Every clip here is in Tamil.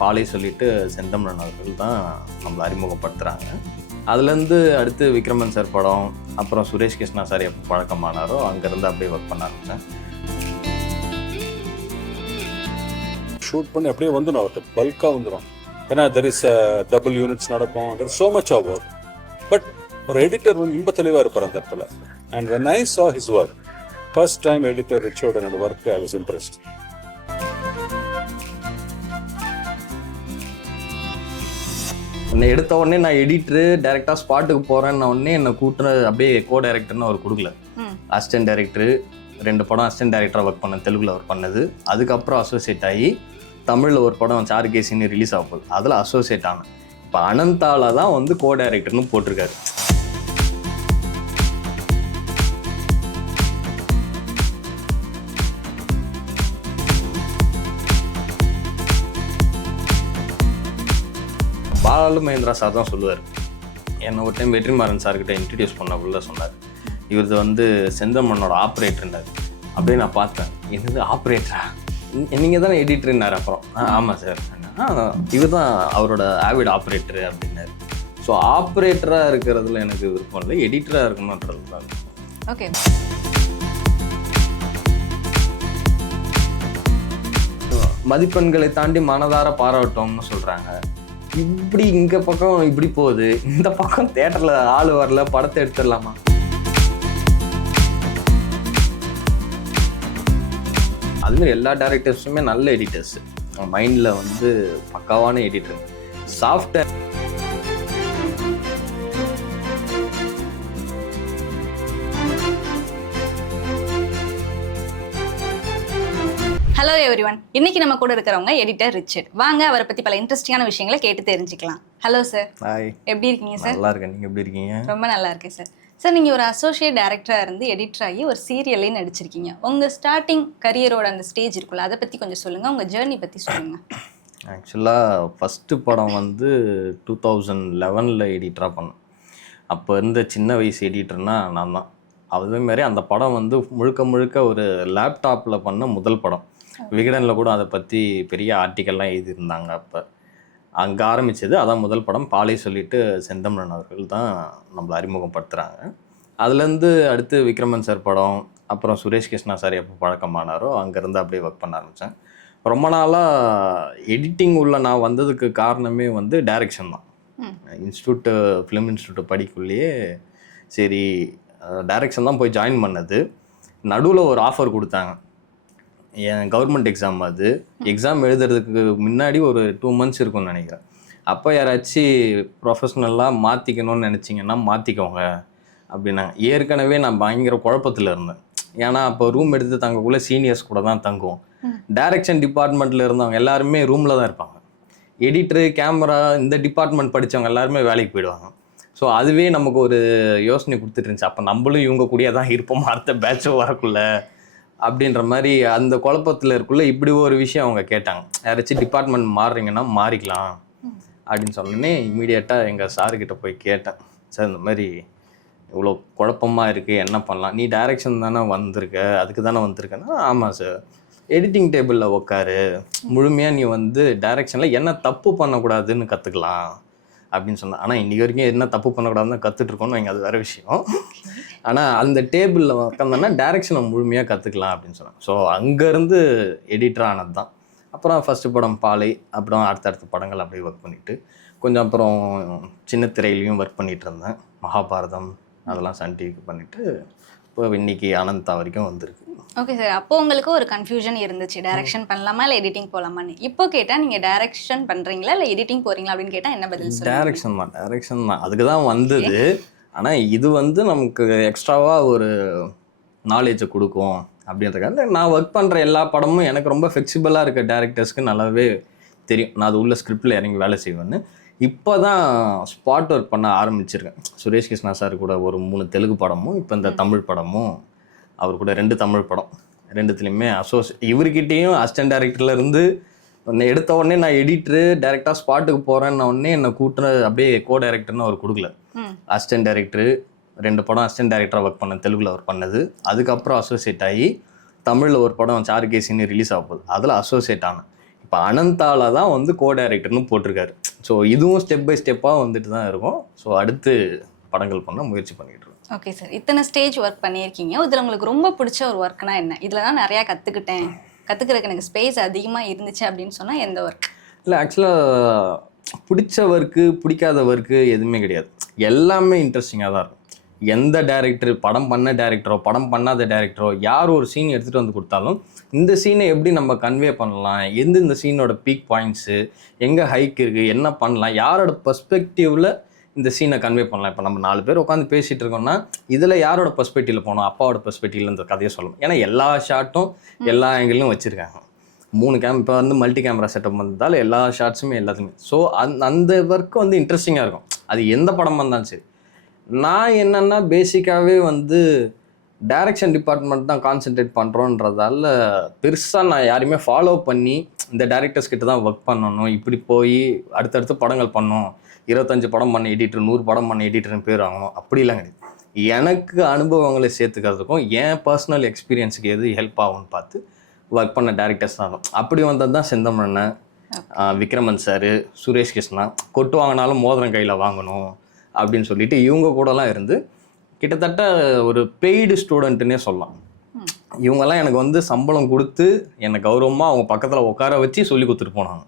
பாலை சொல்லிட்டு செந்தமிழன் அவர்கள் தான் நம்மளை அறிமுகப்படுத்துகிறாங்க. அதுலேருந்து அடுத்து விக்ரமன் சார் படம், அப்புறம் சுரேஷ் கிருஷ்ணா சார் எப்போ பழக்கமானாரோ அங்கேருந்து அப்படியே ஒர்க் பண்ண ஆரம்பித்தேன். ஷூட் பண்ணி அப்படியே வந்துடும், அவர்கிட்ட பல்காக வந்துடும். ஏன்னா தெர் இஸ் டபுள் யூனிட்ஸ் நடக்கும், there so much of work. But ஒரு எடிட்டர் வந்து ரொம்ப தெளிவாக இருப்பார் அந்த இடத்துல. And when I saw his work, first time editor Richard என்னோட ஒர்க் ஐ வாஸ் இம்ப்ரெஸ்ட். என்னை எடுத்த உடனே நான் எடிட்டரு டேரெக்டாக ஸ்பாட்டுக்கு போகிறேன்னு உடனே என்னை கூட்டுற அப்படியே டைரக்டர்னு அவர் கொடுக்கல. அசிஸ்டன்ட் டைரக்டரு, 2 படம் அசிஸ்டன்ட் டைரக்டராக ஒர்க் பண்ணேன், தெலுங்குல ஒர்க் பண்ணது. அதுக்கப்புறம் அசோசியேட் ஆகி தமிழில் ஒரு படம் சாருகேசின்னு ரிலீஸ் ஆக போகுது, அதில் அசோசியேட் ஆனேன். இப்போ அனந்தால தான் வந்து டைரக்டர்னு போட்டிருக்காரு. பாலு மகேந்திரா சார் தான் சொல்லுவார். என்னை ஒரு டைம் வெற்றிமாறன் சார்கிட்ட இன்ட்ரடியூஸ் பண்ணக்குள்ள சொன்னார், இவரது வந்து செந்தமண்ணோட ஆப்ரேட்டர்னார். அப்படியே நான் பார்த்தேன், என்னது ஆப்ரேட்டரா, நீங்கள் தானே எடிட்டர்னார். அப்புறம் ஆமாம் சார், இவர் தான் அவரோட ஆவிட் ஆப்ரேட்டரு அப்படின்னாரு. ஸோ ஆப்ரேட்டராக இருக்கிறதுல எனக்கு விருப்பம் இல்லை, எடிட்டராக இருக்கணுன்றது தான். ஓகே, மதிப்பெண்களை தாண்டி மனதார பாராட்டோம்னு சொல்கிறாங்க. இப்படி இங்கே பக்கம் இப்படி போகுது, இந்த பக்கம் தேட்டரில் ஆள் வரல, படத்தை எடுத்துடலாமா? அதுமாரி எல்லா டேரக்டர்ஸுமே நல்ல எடிட்டர்ஸ், மைண்டில் வந்து பக்காவான எடிட்டர். Software hello everyone. இன்னைக்கு நம்ம கூட இருக்கிறவங்க எடிட்டர் ரிச்சர்ட். வாங்க அவரை பத்தி பல இன்ட்ரெஸ்டிங்கான விஷயங்களை கேட்டு தெரிஞ்சுக்கலாம். Hello sir. ஹாய். எப்படி இருக்கீங்க சார்? நல்லா இருக்கேன், நீங்கள் எப்படி இருக்கீங்க? ரொம்ப நல்லா இருக்கேன் சார். சார், நீங்கள் ஒரு அசோசியேட் டைரக்டராக இருந்து எடிட்டர் ஆகி ஒரு சீரியல்லையும் நடிச்சிருக்கீங்க. உங்கள் ஸ்டார்டிங் கரியரோட அந்த ஸ்டேஜ் இருக்குல்ல, அதை பற்றி கொஞ்சம் சொல்லுங்கள், உங்கள் ஜேர்னி பற்றி சொல்லுங்கள். ஆக்சுவலாக ஃபஸ்ட்டு படம் வந்து 2011 எடிட்டராக பண்ணேன். அப்போ இருந்த சின்ன வயசு எடிட்டர்னா நான் தான். அதேமாதிரி அந்த படம் வந்து முழுக்க முழுக்க ஒரு லேப்டாப்பில் பண்ண முதல் படம். விகடனில் கூட அதை பற்றி பெரிய ஆர்டிக்கல்லாம் எழுதியிருந்தாங்க. அப்போ அங்கே ஆரம்பித்தது அதான் முதல் படம். பாலை சொல்லிட்டு செந்தமிழன் அவர்கள் தான் நம்மளை அறிமுகப்படுத்துகிறாங்க. அதுலேருந்து அடுத்து விக்ரமன் சார் படம், அப்புறம் சுரேஷ் கிருஷ்ணா சார் எப்போ பழக்கமானாரோ அங்கேருந்து அப்படியே ஒர்க் பண்ண ஆரம்பித்தேன். ரொம்ப நாளாக எடிட்டிங் உள்ள நான் வந்ததுக்கு காரணமே வந்து டைரக்ஷன் தான். ஃபிலிம் இன்ஸ்டியூட் படிக்குள்ளேயே சரி டைரக்ஷன் தான் போய் ஜாயின் பண்ணது. நடுவில் ஒரு ஆஃபர் கொடுத்தாங்க, என் கவர்மெண்ட் எக்ஸாம். அது எக்ஸாம் எழுதுறதுக்கு முன்னாடி ஒரு 2 months இருக்கும்னு நினைக்கிறேன். அப்போ யாராச்சும் ப்ரொஃபஷ்னலாக மாற்றிக்கணும்னு நினச்சிங்கன்னா மாற்றிக்கோங்க அப்படின்னாங்க. ஏற்கனவே நான் பயங்கர குழப்பத்தில் இருந்தேன். ஏன்னா அப்போ ரூம் எடுத்து தங்கக்குள்ளே சீனியர்ஸ் கூட தான் தங்குவோம். டைரக்ஷன் டிபார்ட்மெண்ட்டில் இருந்தவங்க எல்லாருமே ரூமில் தான் இருப்பாங்க. எடிட்டரு, கேமரா, இந்த டிபார்ட்மெண்ட் படித்தவங்க எல்லாருமே வேலைக்கு போயிடுவாங்க. ஸோ அதுவே நமக்கு ஒரு யோசனை கொடுத்துட்டு இருந்துச்சு, அப்போ நம்மளும் இவங்க கூடயே தான் இருப்போம் அடுத்த பேட்சோ வரக்குள்ள அப்படின்ற மாதிரி. அந்த குழப்பத்தில் இருக்குள்ள இப்படி ஒரு விஷயம் அவங்க கேட்டாங்க, யாராச்சும் டிபார்ட்மெண்ட் மாறுறீங்கன்னா மாறிக்கலாம் அப்படின்னு சொன்னோன்னே இமீடியட்டாக எங்கள் சாருக்கிட்ட போய் கேட்டேன், சார் இந்த மாதிரி இவ்வளோ குழப்பமாக இருக்குது, என்ன பண்ணலாம்? நீ டைரக்ஷன் தானே வந்திருக்க, அதுக்கு தானே வந்திருக்கேன்னா ஆமாம் சார், எடிட்டிங் டேபிளில் உட்காரு, முழுமையாக நீ வந்து டைரக்ஷனில் என்ன தப்பு பண்ணக்கூடாதுன்னு கற்றுக்கலாம் அப்படின்னு சொன்னேன். ஆனால் இன்றைக்கி வரைக்கும் என்ன தப்பு பண்ணக்கூடாதுன்னு கற்றுட்ருக்கோன்னு வைங்க, அது வேறு விஷயம். ஆனால் அந்த டேபிளில் உட்காந்தோன்னா டைரக்ஷனை முழுமையாக கற்றுக்கலாம் அப்படின்னு சொன்னேன். ஸோ அங்கேருந்து எடிட்டர் ஆனது தான். அப்புறம் ஃபஸ்ட்டு படம் பாலை, அப்புறம் அடுத்தடுத்த படங்கள் அப்படியே ஒர்க் பண்ணிவிட்டு கொஞ்சம் அப்புறம் சின்ன திரையிலையும் ஒர்க் பண்ணிகிட்டு இருந்தேன். மகாபாரதம் அதெல்லாம் சன் டிவிக்கு பண்ணிவிட்டு இப்போ இன்னைக்கு அனந்தா வரைக்கும் வந்திருக்கு. ஓகே சார், அப்போ உங்களுக்கு ஒரு கன்ஃபியூஷன் இருந்துச்சு, டைரக்ஷன் பண்ணலாமா இல்லை எடிட்டிங் போகலாமான்னு. இப்போ கேட்டால் நீங்கள் டைரக்ஷன் பண்ணுறீங்களா இல்லை எடிட்டிங் போகிறீங்களா அப்படின்னு கேட்டால் என்ன பதில் சொல்லுங்கள்? டைரக்ஷன் தான் அதுக்கு தான் வந்தது. ஆனால் இது வந்து நமக்கு எக்ஸ்ட்ராவாக ஒரு நாலேஜை கொடுக்கும் அப்படின்றதுக்காக நான் ஒர்க் பண்ணுற எல்லா படமும் எனக்கு ரொம்ப ஃப்ளெக்சிபிளாக இருக்க டேரக்டர்ஸ்க்கு நல்லாவே தெரியும், நான் அது உள்ள ஸ்கிரிப்டில் இறங்கி வேலை செய்வேன்னு. இப்போ தான் ஸ்பாட் ஒர்க் பண்ண ஆரம்பிச்சிருக்கேன். சுரேஷ் கிருஷ்ணா சார் கூட ஒரு 3 தெலுங்கு படமும், இப்போ இந்த தமிழ் படமும், அவர் கூட 2 தமிழ் படம், 2த்துலேயுமே இவர்கிட்டையும் அசிஸ்டன்ட் டைரக்டர்லேருந்து எடுத்த உடனே நான் எடிட்டரு டேரெக்டாக ஸ்பாட்டுக்கு போகிறேன்னு உடனே என்னை கூட்டுற அப்படியே டைரக்டர்னு அவர் கொடுக்கல. அசிஸ்டன்ட் டைரக்டரு, 2 படம் அசிஸ்டன்ட் டைரக்டராக ஒர்க் பண்ணேன், தெலுங்குல ஒர்க் பண்ணது. அதுக்கப்புறம் அசோசியேட் ஆகி தமிழில் ஒரு படம் சாருகேசின்னு ரிலீஸ் ஆக போகுது, அதில் அசோசியேட் ஆனேன். இப்போ அனந்தால தான் வந்து கோ டைரக்டர்னு போட்டிருக்காரு. ஸோ இதுவும் ஸ்டெப் பை ஸ்டெப்பாக வந்துட்டு தான் இருக்கும். ஸோ அடுத்து படங்கள் பண்ண முயற்சி பண்ணிட்டு இருக்கோம். ஓகே சார், இத்தனை ஸ்டேஜ் ஒர்க் பண்ணியிருக்கீங்க. இதில் உங்களுக்கு ரொம்ப பிடிச்ச ஒரு ஒர்க்னா என்ன? இதில் தான் நிறையா கற்றுக்கிறதுக்கு எனக்கு ஸ்பேஸ் அதிகமாக இருந்துச்சு அப்படின்னு சொன்னால் எந்த ஒர்க்? இல்லை, ஆக்சுவலாக பிடிச்ச ஒர்க்கு பிடிக்காத ஒர்க்கு எதுவுமே கிடையாது. எல்லாமே இன்ட்ரெஸ்டிங்காக தான் இருக்கும். எந்த டேரக்டர், படம் பண்ண டேரக்டரோ படம் பண்ணாத டேரக்டரோ யார் ஒரு சீன் எடுத்துகிட்டு வந்து கொடுத்தாலும் இந்த சீனை எப்படி நம்ம கன்வே பண்ணலாம், இந்த சீனோட பீக் பாயிண்ட்ஸு, எங்கே ஹைக் இருக்குது, என்ன பண்ணலாம், யாரோட பர்ஸ்பெக்டிவில் இந்த சீனை கன்வே பண்ணலாம். இப்போ நம்ம 4 பேர் உட்காந்து பேசிகிட்டு இருக்கோம்னா இதில் யாரோட பர்ஸ்பெக்டிவில் போகணும், அப்பாவோட பர்ஸ்பெக்டிவில் இந்த கதையை சொல்லணும். ஏன்னா எல்லா ஷாட்டும் எல்லா ஆங்கிளும் வச்சுருக்காங்க. 3 இப்போ வந்து மல்டி கேமரா செட்டப் வந்ததால் எல்லா ஷாட்ஸுமே எல்லாத்துக்குமே. ஸோ அந்த ஒர்க்கு வந்து இன்ட்ரெஸ்டிங்காக இருக்கும். அது எந்த படம் வந்தாலும் சரி. நான் என்னென்னா பேசிக்காகவே வந்து டைரக்ஷன் டிபார்ட்மெண்ட் தான் கான்சென்ட்ரேட் பண்ணுறோன்றதால பெருசாக நான் யாரையுமே ஃபாலோ பண்ணி இந்த டேரக்டர்ஸ் கிட்ட தான் ஒர்க் பண்ணணும், இப்படி போய் அடுத்தடுத்து படங்கள் பண்ணணும், 25 படம் பண்ண எடிட்டர், 100 படம் பண்ண எடிட்டர்னு பேர் வாங்கணும், அப்படிலாம் கிடையாது. எனக்கு அனுபவங்களை சேர்த்துக்கிறதுக்கும் என் பர்சனல் எக்ஸ்பீரியன்ஸுக்கு எது ஹெல்ப் ஆகும்னு பார்த்து ஒர்க் பண்ண டேரக்டர்ஸ் தான். அப்படி வந்தது தான் செந்தமண்ணன், விக்ரமன் சார், சுரேஷ் கிருஷ்ணா. கொட்டு வாங்கினாலும் மோதிரம் கையில் வாங்கணும் அப்படின்னு சொல்லிட்டு இவங்க கூடலாம் இருந்து கிட்டத்தட்ட ஒரு பெய்டு ஸ்டூடெண்ட்டுன்னே சொல்லலாம். இவங்கெல்லாம் எனக்கு வந்து சம்பளம் கொடுத்து என்னை கௌரவமாக அவங்க பக்கத்தில் உட்கார வச்சு சொல்லி கொடுத்துட்டு போனாங்க.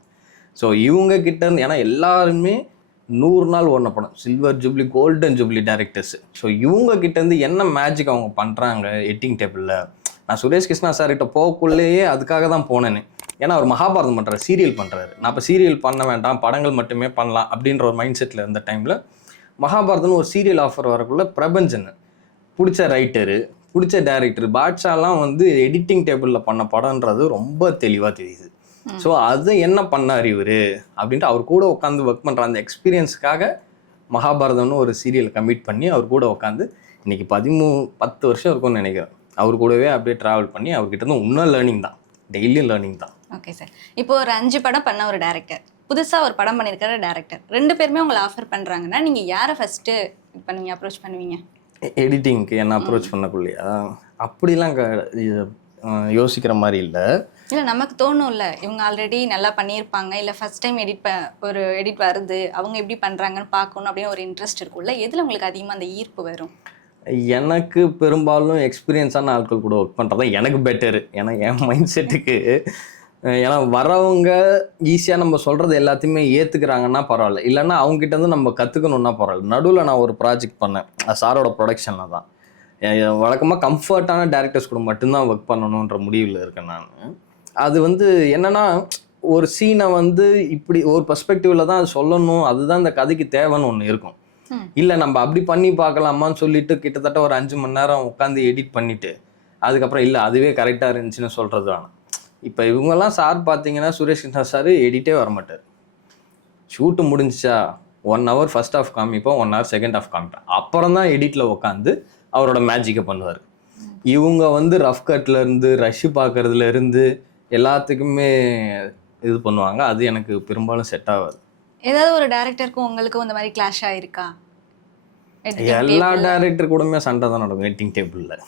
ஸோ இவங்க கிட்ட இருந்து, ஏன்னா எல்லாருமே 100 நாள் ஓடின படம், silver jubilee, golden jubilee directors. So இவங்க கிட்டேருந்து என்ன மேஜிக் அவங்க பண்ணுறாங்க எடிட்டிங் டேபிளில். நான் சுரேஷ் கிருஷ்ணா சார்கிட்ட போகக்குள்ளேயே அதுக்காக தான் போனேன்னு. ஏன்னா அவர் மகாபாரதம் பண்ணுறாரு, சீரியல் பண்ணுறாரு. நான் இப்போ சீரியல் பண்ண வேண்டாம், படங்கள் மட்டுமே பண்ணலாம் அப்படின்ற ஒரு மைண்ட் செட்டில் இருந்த டைமில் மகாபாரதம்னு ஒரு சீரியல் ஆஃபர் வரக்குள்ள பிரபஞ்சன் பிடிச்ச ரைட்டரு, பிடிச்ச டைரக்டர், பாட்ஷாலாம் வந்து எடிட்டிங் டேபிளில் பண்ண படம்ன்றது ரொம்ப தெளிவாக தெரியுது. ஸோ அது என்ன பண்ணார் இவர் அப்படின்ட்டு அவர் கூட உட்காந்து ஒர்க் பண்ணுற அந்த எக்ஸ்பீரியன்ஸுக்காக மகாபாரதம்னு ஒரு சீரியல் கமிட் பண்ணி அவர் கூட உட்காந்து இன்னைக்கு 10 வருஷம் இருக்கும்னு நினைக்கிறேன். அவர் கூடவே அப்படியே ட்ராவல் பண்ணி அவர்கிட்ட இருந்து இன்னும் லேர்னிங் தான், டெய்லியும் லேர்னிங் தான். ஓகே சார், இப்போ ஒரு 5 படம் பண்ண ஒரு டேரக்டர், புதுசாக ஒரு படம் பண்ணியிருக்கிற டேரக்டர், 2 பேருமே உங்களை ஆஃபர் பண்ணுறாங்கன்னா நீங்கள் யாரை ஃபஸ்ட்டு இது பண்ணுவீங்க, அப்ரோச் பண்ணுவீங்க? எடிட்டிங்க்கு என்ன அப்ரோச் பண்ணக்குள்ளையா அப்படிலாம் யோசிக்கிற மாதிரி இல்லை. இல்லை, நமக்கு தோணும்ல இவங்க ஆல்ரெடி நல்லா பண்ணியிருப்பாங்க, இல்லை ஃபஸ்ட் டைம் ஒரு எடிட் வருது, அவங்க எப்படி பண்ணுறாங்கன்னு பார்க்கணும் அப்படின்னு ஒரு இன்ட்ரெஸ்ட் இருக்கும்ல. எதில் உங்களுக்கு அதிகமாக அந்த ஈர்ப்பு வரும்? எனக்கு பெரும்பாலும் எக்ஸ்பீரியன்ஸான ஆட்கள் கூட ஒர்க் பண்ணுறது தான் எனக்கு பெட்டரு. ஏன்னா என் மைண்ட் செட்டுக்கு, ஏன்னா வரவங்க ஈஸியாக நம்ம சொல்கிறது எல்லாத்தையுமே ஏற்றுக்கிறாங்கன்னா பரவாயில்ல, இல்லைன்னா அவங்ககிட்ட இருந்து நம்ம கற்றுக்கணுன்னா பரவாயில்ல. நடுவில் நான் ஒரு ப்ராஜெக்ட் பண்ணேன், சாரோட ப்ரொடக்ஷனில் தான். வழக்கமாக கம்ஃபர்ட்டான டேரக்டர்ஸ் கூட மட்டும்தான் ஒர்க் பண்ணணுன்ற முடிவில் இருக்கேன் நான். அது வந்து என்னென்னா, ஒரு சீனை வந்து இப்படி ஒரு பர்ஸ்பெக்டிவில் தான் அது சொல்லணும், அதுதான் இந்த கதைக்கு தேவைன்னு ஒன்று இருக்கும். இல்லை நம்ம அப்படி பண்ணி பார்க்கலாமான்னு சொல்லிட்டு கிட்டத்தட்ட ஒரு 5 மணி நேரம் உட்காந்து எடிட் பண்ணிவிட்டு அதுக்கப்புறம் இல்லை அதுவே கரெக்டாக இருந்துச்சுன்னு சொல்கிறது வேணாம். இப்போ இவங்கெல்லாம் சார் பார்த்தீங்கன்னா, சுரேஷ் கிருஷ்ணா சார் எடிட்டே வரமாட்டார். ஷூட்டு முடிஞ்சிச்சா 1 hour ஃபர்ஸ்ட் ஹாஃப் காமிப்போம், 1 hour செகண்ட் ஹாஃப் காமிப்பேன். அப்புறம் தான் எடிட்டில் உட்காந்து அவரோட மேஜிக்கை பண்ணுவார். இவங்க வந்து ரஃப் கட்லேருந்து ரஷ்ஷு பார்க்குறதுலேருந்து எல்லாத்துக்குமே இது பண்ணுவாங்க. அது எனக்கு பெரும்பாலும் செட் ஆகாது. ஏதாவது ஒரு டேரக்டருக்கும் உங்களுக்கும் இந்த மாதிரி கிளாஷ் ஆகிருக்கா? எல்லா டேரக்டர் கூடமே சண்டை தான் நடக்கும் எடிட்டிங் டேபிளில்.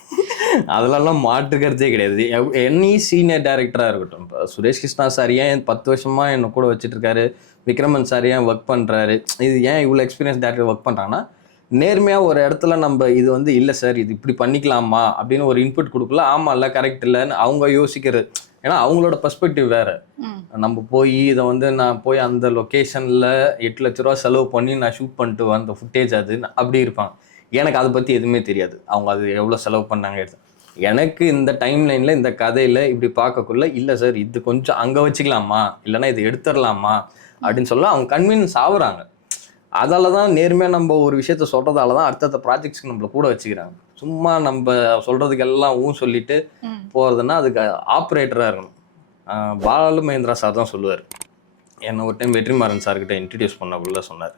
அதிலெல்லாம் மாற்றுக்கிறதே கிடையாது. எனி சீனியர் டேரக்டராக இருக்கட்டும். இப்போ சுரேஷ் கிருஷ்ணா சார் ஏன் 10 வருஷமாக என்னை கூட வச்சுட்ருக்காரு, விக்ரமன் சார் ஏன் ஒர்க் பண்ணுறாரு, இது ஏன் இவ்வளோ எக்ஸ்பீரியன்ஸ் டேரக்டர் ஒர்க் பண்ணுறாங்கன்னா, நேர்மையாக ஒரு இடத்துல நம்ம இது வந்து இல்லை சார் இது இப்படி பண்ணிக்கலாமா அப்படின்னு ஒரு இன்புட் கொடுக்கல. ஆமாம் இல்லை கரெக்ட் இல்லைன்னு அவங்க யோசிக்கிறது. ஏன்னா அவங்களோட பர்ஸ்பெக்டிவ் வேறு. நம்ம போய் இதை வந்து நான் போய் அந்த லொக்கேஷனில் 8 லட்ச ரூபா செலவு பண்ணி நான் ஷூட் பண்ணிட்டு வந்த ஃபுட்டேஜ் அது அப்படி இருப்பாங்க. எனக்கு அதை பற்றி எதுவுமே தெரியாது. அவங்க அது எவ்வளோ செலவு பண்ணாங்க எடுத்து. எனக்கு இந்த டைம் லைனில் இந்த கதையில் இப்படி பார்க்கக்குள்ள இல்லை சார் இது கொஞ்சம் அங்கே வச்சுக்கலாமா, இல்லைன்னா இது எடுத்துடலாமா அப்படின்னு சொல்ல அவங்க கன்வீனியன்ஸ் ஆகுறாங்க. அதால தான் நேர்மையாக நம்ம ஒரு விஷயத்த சொல்கிறதால தான் அடுத்தடுத்த ப்ராஜெக்ட்ஸ்க்கு நம்மளை கூட வச்சுக்கிறாங்க. சும்மா நம்ம சொல்கிறதுக்கெல்லாம் சொல்லிட்டு போகிறதுனா அதுக்கு ஆப்ரேட்டராக இருக்கணும். பாலு மகேந்திரா சார் தான் சொல்லுவார். என்னை ஒரு டைம் வெற்றிமாறன் சார்கிட்ட இன்ட்ரடியூஸ் பண்ணக்குள்ள சொன்னார்,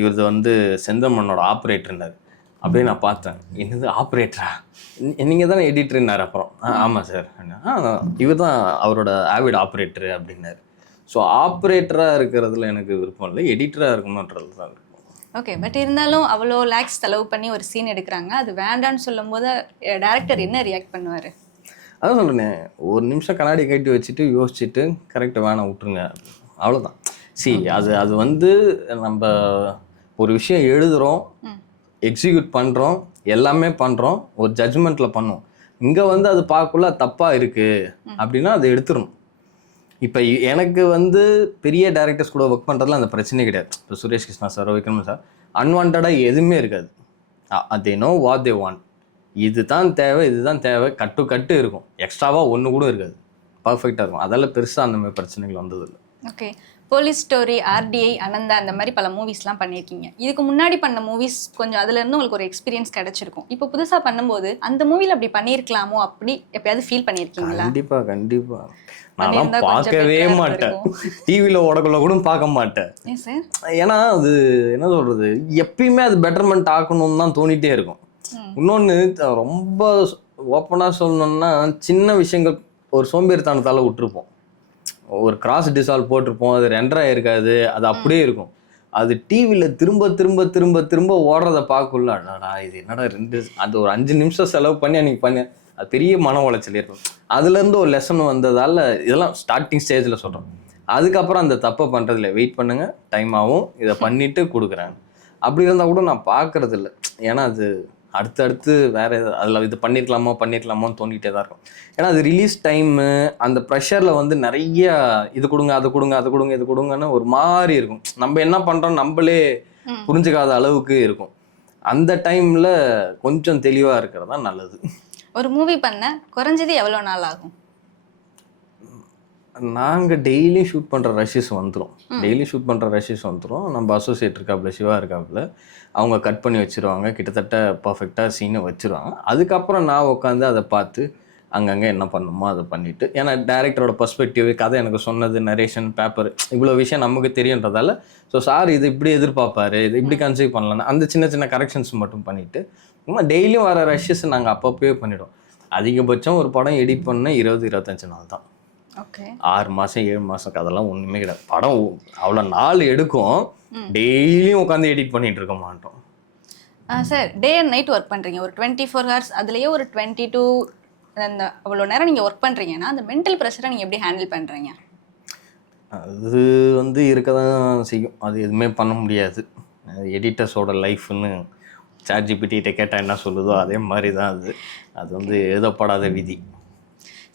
இவரது வந்து செந்தமண்ணோட ஆப்ரேட்டர்னார். அப்படியே நான் பார்த்தேன், என்னது ஆப்ரேட்டரா, நீங்கள் தானே எடிட்டர்னார். அப்புறம் ஆமாம் சார், இவர் தான் அவரோட ஆவிட் ஆப்ரேட்டரு அப்படின்னாரு. ஸோ ஆப்ரேட்டராக இருக்கிறதுல எனக்கு விருப்பம் இல்லை, எடிட்டராக இருக்கணுன்றது தான் விருப்பம். ஓகே, பட் இருந்தாலும் அவ்வளோ லேக்ஸ் செலவு பண்ணி ஒரு சீன் எடுக்கிறாங்க, அது வேண்டான்னு சொல்லும் போது டேரக்டர் என்ன ரியாக்ட் பண்ணுவார்? அதான் சொல்கிறேனே, ஒரு நிமிஷம் கண்ணாடி கட்டி வச்சுட்டு யோசிச்சுட்டு கரெக்டாக வேணாம் விட்டுருங்க, அவ்வளோதான். அது வந்து நம்ம ஒரு விஷயம் எழுதுகிறோம், எக்ஸிக்யூட் பண்ணுறோம், எல்லாமே பண்ணுறோம், ஒரு ஜட்ஜ்மெண்ட்டில் பண்ணோம். இங்கே வந்து அது பார்க்கக்குள்ள தப்பாக இருக்குது அப்படின்னா அதை எடுத்துடணும். இப்போ எனக்கு வந்து பெரிய டேரக்டர்ஸ் கூட ஒர்க் பண்ணுறதுல அந்த பிரச்சனையே கிடையாது. இப்போ சுரேஷ் கிருஷ்ணா சார், விக்ரம் சார், அன்வான்டாக எதுவுமே இருக்காது. They know what they want. இதுதான் தேவை, இதுதான் தேவை, கட்டு இருக்கும். எக்ஸ்ட்ராவாக ஒன்று கூட இருக்காது, பர்ஃபெக்டாக இருக்கும். அதெல்லாம் பெருசாக அந்த மாதிரி பிரச்சனைகள் வந்ததில்லை. Okay. Police story, RTI, Ananda அந்த மாதிரி பல மூவிஸ்லாம் பண்ணியிருக்கீங்க. இதுக்கு முன்னாடி பண்ண மூவிஸ் கொஞ்சம் அதுலேருந்து உங்களுக்கு ஒரு எக்ஸ்பீரியன்ஸ் கிடைச்சிருக்கும். இப்போ புதுசாக பண்ணும்போது அந்த மூவியில் அப்படி பண்ணியிருக்கலாமோ அப்படி எப்பயாவது ஃபீல் பண்ணியிருக்கீங்களா? கண்டிப்பாக நான் பார்க்கவே மாட்டேன். டிவியில் ஓடக்குள்ள கூட பார்க்க மாட்டேன். ஏன் சார்? ஏன்னா அது என்ன சொல்கிறது, எப்பயுமே அது பெட்டர்மெண்ட் ஆக்கணும்னு தான் தோணிகிட்டே இருக்கும். இன்னொன்று ரொம்ப ஓப்பனாக சொல்லணும்னா, சின்ன விஷயங்கள் ஒரு சோம்பேறித்தனத்தால் விட்டுருப்போம். ஒரு கிராஸ் டிசால்வ் போட்டிருப்போம், அது ரெண்டராக இருக்காது, அது அப்படியே இருக்கும். அது டிவியில் திரும்ப திரும்ப திரும்ப திரும்ப ஓடுறத பார்க்கல, அடாடா இது என்னடா அது ஒரு 5 நிமிஷம் செலவு பண்ணி அன்றைக்கி பண்ணி அது பெரிய மன உளைச்சல் இருக்கும். அதுலேருந்து ஒரு லெசன் வந்ததால் இதெல்லாம் ஸ்டார்டிங் ஸ்டேஜில் சொல்கிறோம். அதுக்கப்புறம் அந்த தப்பை பண்ணுறதில்ல, வெயிட் பண்ணுங்கள், டைம் ஆகும், இதை பண்ணிவிட்டு கொடுக்குறேன். அப்படி இருந்தால் கூட நான் பார்க்குறது இல்லை. ஏன்னா அது அடுத்தடுத்து வேறு அதில் இது பண்ணியிருக்கலாமோன்னு தோண்டிகிட்டே தான் இருக்கும். ஏன்னா அது ரிலீஸ் டைமு, அந்த ப்ரெஷரில் வந்து நிறைய இது கொடுங்க, அது கொடுங்க, அது கொடுங்க, இது கொடுங்கன்னு ஒரு மாதிரி இருக்கும். நம்ம என்ன பண்ணுறோம் நம்மளே புரிஞ்சுக்காத அளவுக்கு இருக்கும். அந்த டைமில் கொஞ்சம் தெளிவாக இருக்கிறது தான் நல்லது. ஒரு மூவி பண்ண குறைஞ்சது எவ்வளோ நாள் ஆகும்? நாங்கள் டெய்லியும் ஷூட் பண்ணுற ரஷ்ஷஸ் வந்துடும். நம்ம அசோசியேட் இருக்காப்புல, சிவா இருக்காப்புல, அவங்க கட் பண்ணி வச்சுருவாங்க, கிட்டத்தட்ட பர்ஃபெக்டாக சீனை வச்சுருவாங்க. அதுக்கப்புறம் நான் உட்காந்து அதை பார்த்து அங்கங்கே என்ன பண்ணணுமோ அதை பண்ணிவிட்டு, ஏன்னா டேரக்டரோட பெர்ஸ்பெக்டிவ், கதை எனக்கு சொன்னது, நரேஷன், பேப்பர், இவ்வளோ விஷயம் நமக்கு தெரியுன்றதால, ஸோ சார் இது இப்படி எதிர்பார்ப்பாரு, இது இப்படி கன்சீவ் பண்ணலான்னு அந்த சின்ன சின்ன கரெக்ஷன்ஸ் மட்டும் பண்ணிவிட்டு, டெய்லியும் வர ரஷ்ஷஸ் நாங்கள் அப்பப்போயே பண்ணிவிடுவோம். அதிகபட்சம் ஒரு படம் எடிட் பண்ண 20-25 நாள் தான். ஓகே. 6 மாதம் 7 மாதம் அதெல்லாம் ஒன்றுமே கிடையாது. படம் அவ்வளோ நாள் எடுக்கும், டெய்லியும் உட்காந்து எடிட் பண்ணிட்டு இருக்க மாட்டோம். Sir, day and night work பண்ணுறீங்க, ஒரு 24 ஹவர்ஸ், அதுலேயே ஒரு 22 அந்த அவ்வளோ நேரம் நீங்கள் ஒர்க் பண்ணுறீங்கன்னா அந்த மென்டல் ப்ரெஷரை நீங்கள் எப்படி ஹேண்டில் பண்ணுறீங்க? அது வந்து இருக்க தான் செய்யும், அது எதுவுமே பண்ண முடியாது. எடிட்டர்ஸோட லைஃப்னு ChatGPT கேட்டால் என்ன சொல்லுதோ அதே மாதிரி தான் அது வந்து எழுதப்படாத விதி.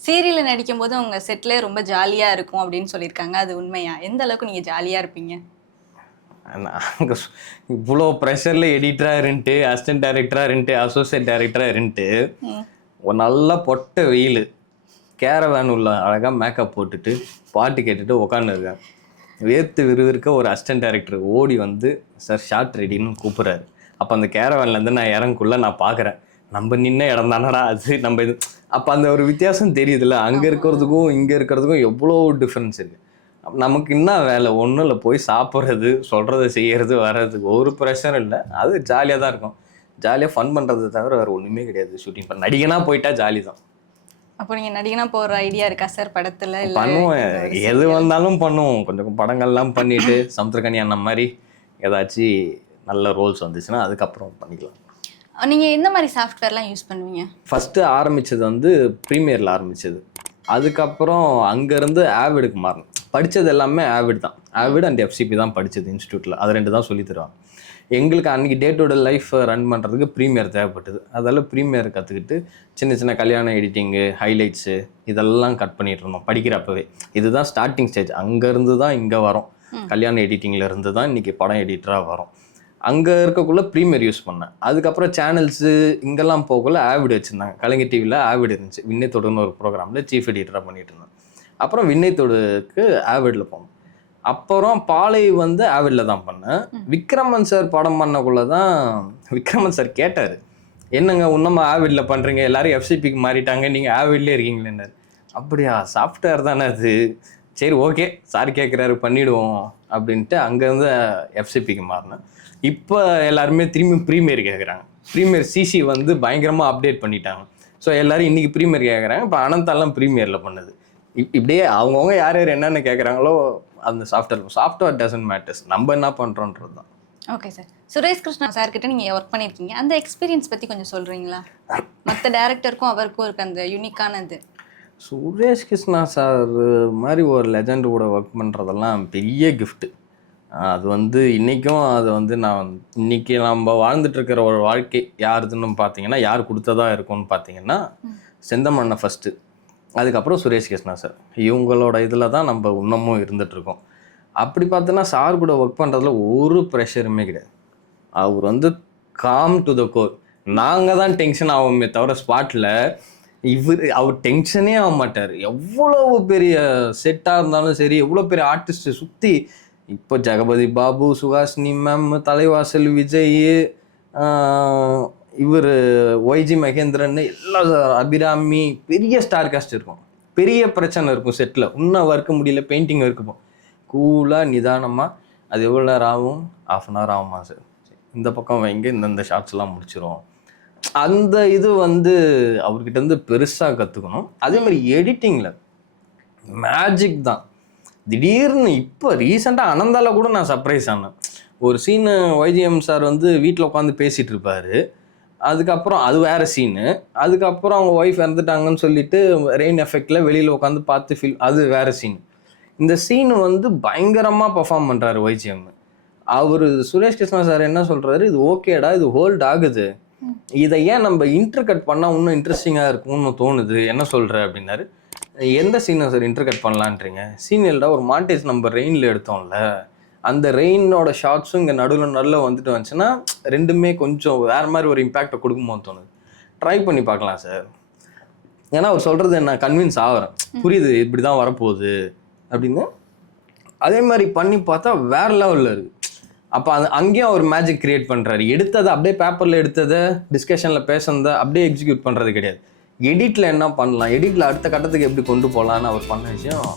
சீரியலில் நடிக்கும் போது உங்கள் செட்டிலே ரொம்ப ஜாலியாக இருக்கும் அப்படின்னு சொல்லியிருக்காங்க, அது உண்மையா? எந்த அளவுக்கு நீங்கள் ஜாலியாக இருப்பீங்க? நாங்கள் இவ்வளோ ப்ரெஷரில் எடிட்டராக இருந்துட்டு, அசிஸ்டன்ட் டைரக்டராக இருந்துட்டு, அசோசியேட் டைரக்டராக இருந்துட்டு, ஒரு நல்ல பொட்ட வெயில், கேரவேன் உள்ள அழகாக மேக்கப் போட்டுட்டு பாட்டு கேட்டுட்டு உட்காந்துருக்கேன். வேர்த்து விறுவிறுக்க ஒரு அசிஸ்டன்ட் டைரக்டர் ஓடி வந்து, சார் ஷார்ட் ரெடின்னு கூப்பிட்றாரு. அப்போ அந்த கேரவேன்லேருந்து நான் இறங்குள்ள நான் பார்க்குறேன், நம்ம நின்ன இடம் தானடா அது, நம்ம இது. அப்போ அந்த ஒரு வித்தியாசம் தெரியுதுல்ல, அங்கே இருக்கிறதுக்கும் இங்கே இருக்கிறதுக்கும் எவ்வளோ டிஃப்ரென்ஸ் இருக்குது. நமக்கு என்ன வேலை, ஒன்றும் இல்லை, போய் சாப்பிட்றது, சொல்கிறத செய்கிறது, வர்றதுக்கு ஒரு ப்ரெஷர் இல்லை. அது ஜாலியாக தான் இருக்கும். ஜாலியாக ஃபன் பண்ணுறது தவிர வேறு ஒன்றுமே கிடையாது. ஷூட்டிங் பண்ண நடிகனாக போயிட்டா ஜாலி தான். அப்போ நீங்கள் நடிகனாக போகிற ஐடியா இருக்கா சார் படத்தில்? பண்ணுவோம், எது வந்தாலும் பண்ணுவோம். கொஞ்சம் படங்கள்லாம் பண்ணிவிட்டு சமுத்திரக்கனி அந்த மாதிரி ஏதாச்சும் நல்ல ரோல்ஸ் வந்துச்சுன்னா அதுக்கப்புறம் பண்ணிக்கலாம். நீங்கள் எந்த மாதிரி சாஃப்ட்வேர்லாம் யூஸ் பண்ணுவீங்க? ஃபஸ்ட்டு ஆரம்பித்தது வந்து ப்ரீமியரில் ஆரம்பித்தது. அதுக்கப்புறம் அங்கேருந்து ஆவிடுக்கு மாறணும். படித்தது எல்லாமே ஆவிட் தான். ஆவிட் அண்ட் FCP தான் படித்தது இன்ஸ்டியூட்டில். அது 2 தான் சொல்லி தருவாங்க. எங்களுக்கு அன்றைக்கி day to day life run பண்ணுறதுக்கு ப்ரீமியர் தேவைப்பட்டது. அதால் ப்ரீமியர் கற்றுக்கிட்டு சின்ன சின்ன கல்யாண எடிட்டிங்கு, ஹைலைட்ஸு இதெல்லாம் கட் பண்ணிகிட்டு இருந்தோம் படிக்கிறப்பவே. இதுதான் ஸ்டார்டிங் ஸ்டேஜ். அங்கேருந்து தான் இங்கே வரோம். கல்யாண எடிட்டிங்கில் இருந்து தான் இன்றைக்கி படம் எடிட்டராக வரும். அங்கே இருக்கக்குள்ளே ப்ரீமியர் யூஸ் பண்ணேன். அதுக்கப்புறம் சேனல்ஸு இங்கெல்லாம் போகக்குள்ள ஆவிட் வச்சுருந்தாங்க. கலைஞர் டிவியில் ஆவிட் இருந்துச்சு. விண்ணைத்தோடுன்னு ஒரு ப்ரோக்ராமில் சீஃப் எடிட்டராக பண்ணிகிட்டு இருந்தேன். அப்புறம் விண்ணைத்தோடுக்கு ஆவிடில் போனோம். அப்புறம் பாலை வந்து ஆவிடில் தான் பண்ணேன். விக்ரமன் சார் படம் பண்ணக்குள்ளே தான் விக்ரமன் சார் கேட்டார், என்னங்க இன்னமும் ஆவிடில் பண்ணுறீங்க, எல்லோரும் FCPக்கு மாறிட்டாங்க, நீங்கள் ஆவிட்லேயே இருக்கீங்களேன்னு. அப்படியா, சாஃப்ட்வேர் தானே அது, சரி ஓகே சார் கேட்குறாரு பண்ணிவிடுவோம் அப்படின்ட்டு அங்கேருந்து FCPக்கு மாறினேன். இப்போ எல்லாருமே திரும்பி ப்ரீமியர் கேட்குறாங்க. ப்ரீமியர் CC வந்து பயங்கரமாக அப்டேட் பண்ணிட்டாங்க. ஸோ எல்லோரும் இன்றைக்கி ப்ரீமியர் கேட்குறாங்க. இப்போ அனந்தாலாம் ப்ரீமியரில் பண்ணுது. இப்படியே அவங்கவுங்க யார் யார் என்னென்ன கேட்குறாங்களோ அந்த சாஃப்ட்வேர் டசன்ட் மேட்டர்ஸ், நம்ம என்ன பண்ணுறோன்றது தான். Okay sir. சுரேஷ் கிருஷ்ணா சார்கிட்ட நீங்கள் ஒர்க் பண்ணியிருக்கீங்க, அந்த எக்ஸ்பீரியன்ஸ் பற்றி கொஞ்சம் சொல்கிறீங்களா? மற்ற டேரக்டருக்கும் அவருக்கும் இருக்க அந்த யூனிக்கானது. சுரேஷ் கிருஷ்ணா சார் மாதிரி ஒரு லெஜண்ட் கூட ஒர்க் பண்ணுறதெல்லாம் பெரிய கிஃப்ட்டு. அது வந்து இன்றைக்கும் அது வந்து நான் இன்றைக்கி நம்ம வாழ்ந்துட்டு இருக்கிற ஒரு வாழ்க்கை யாருதுன்னு பார்த்தீங்கன்னா யார் கொடுத்ததா இருக்கும்னு பார்த்தீங்கன்னா செந்தமண்ணை ஃபஸ்ட்டு, அதுக்கப்புறம் சுரேஷ் கிருஷ்ணா சார். இவங்களோட இதில் தான் நம்ம இன்னமும் இருந்துகிட்ருக்கோம். அப்படி பார்த்தோன்னா சார் கூட ஒர்க் பண்ணுறதுல ஒரு ப்ரெஷருமே கிடையாது. அவர் வந்து காம் டு த கோர். நாங்கள் தான் டென்ஷன் ஆகுமே தவிர ஸ்பாட்டில் அவர் டென்ஷனே ஆக மாட்டார். எவ்வளோ பெரிய செட்டாக இருந்தாலும் சரி, எவ்வளோ பெரிய ஆர்டிஸ்ட்டு சுற்றி இப்போ ஜெகபதி பாபு, சுஹாசினி மேம், தலைவாசல் விஜய், இவர் ஒய்ஜி மகேந்திரன், எல்லா அபிராமி, பெரிய ஸ்டார் காஸ்ட் இருக்கும். பெரிய பிரச்சனை இருக்கும் செட்டில், இன்னும் ஒர்க்க முடியல, பெயிண்டிங் இருக்கும். கூலாக நிதானமாக அது எவ்வளோ நேரம் ஆகும், 1/2 அன் ஹவர் ஆகுமா சார், இந்த பக்கம் வைங்க, இந்தந்த ஷார்ட்ஸ்லாம் முடிச்சிடும். அந்த இது வந்து அவர்கிட்ட இருந்து பெருசாக கற்றுக்கணும். அதே மாதிரி எடிட்டிங்கில் மேஜிக் தான். திடீர்னு இப்போ ரீசெண்டாக அனந்தால கூட நான் சர்ப்ரைஸ் ஆனேன். ஒரு சீனு ஒய்ஜிஎம் சார் வந்து வீட்டில் உட்காந்து பேசிகிட்டு இருப்பார். அதுக்கப்புறம் அது வேறு சீனு. அதுக்கப்புறம் அவங்க ஒய்ஃப் இறந்துட்டாங்கன்னு சொல்லிட்டு ரெயின் எஃபெக்டில் வெளியில் உட்காந்து பார்த்து ஃபீல், அது வேறு சீனு. இந்த சீனு வந்து பயங்கரமாக பர்ஃபார்ம் பண்ணுறாரு ஒய்ஜிஎம். அவர் சுரேஷ் கிருஷ்ணா சார் என்ன சொல்கிறாரு, இது ஓகேடா, இது ஹோல்ட் ஆகுது, இதை ஏன் நம்ம இன்டர்கட் பண்ணால் இன்னும் இன்ட்ரெஸ்டிங்காக இருக்கும்னு தோணுது, என்ன சொல்கிற அப்படின்னாரு. எந்த சீனை சார் இன்டர்கட் பண்ணலான்றீங்க? சீன் இல்லைடா, ஒரு மாண்டேஜ் நம்ம ரெயினில் எடுத்தோம்ல, அந்த ரெயினோட ஷார்ட்ஸும் இங்கே நடுவில் வந்துட்டு வந்துச்சுன்னா ரெண்டுமே கொஞ்சம் வேறு மாதிரி ஒரு இம்பேக்டை கொடுக்குமோன்னு தோணுது. ட்ரை பண்ணி பார்க்கலாம் சார். ஏன்னா அவர் சொல்கிறது நான் கன்வின்ஸ் ஆகிறேன், புரியுது இப்படி தான் வரப்போகுது அப்படின்னு. அதே மாதிரி பண்ணி பார்த்தா வேறு லெவலில் இருக்குது. அப்போ அங்கேயும் அவர் மேஜிக் கிரியேட் பண்ணுறாரு. எடுத்ததை அப்படியே பேப்பரில் எடுத்ததை டிஸ்கஷனில் பேசுனதை அப்படியே எக்ஸிக்யூட் பண்ணுறது கிடையாது. எடிட்டில் என்ன பண்ணலாம், எடிட்டில் அடுத்த கட்டத்துக்கு எப்படி கொண்டு போகலான்னு அவர் பண்ண விஷயம்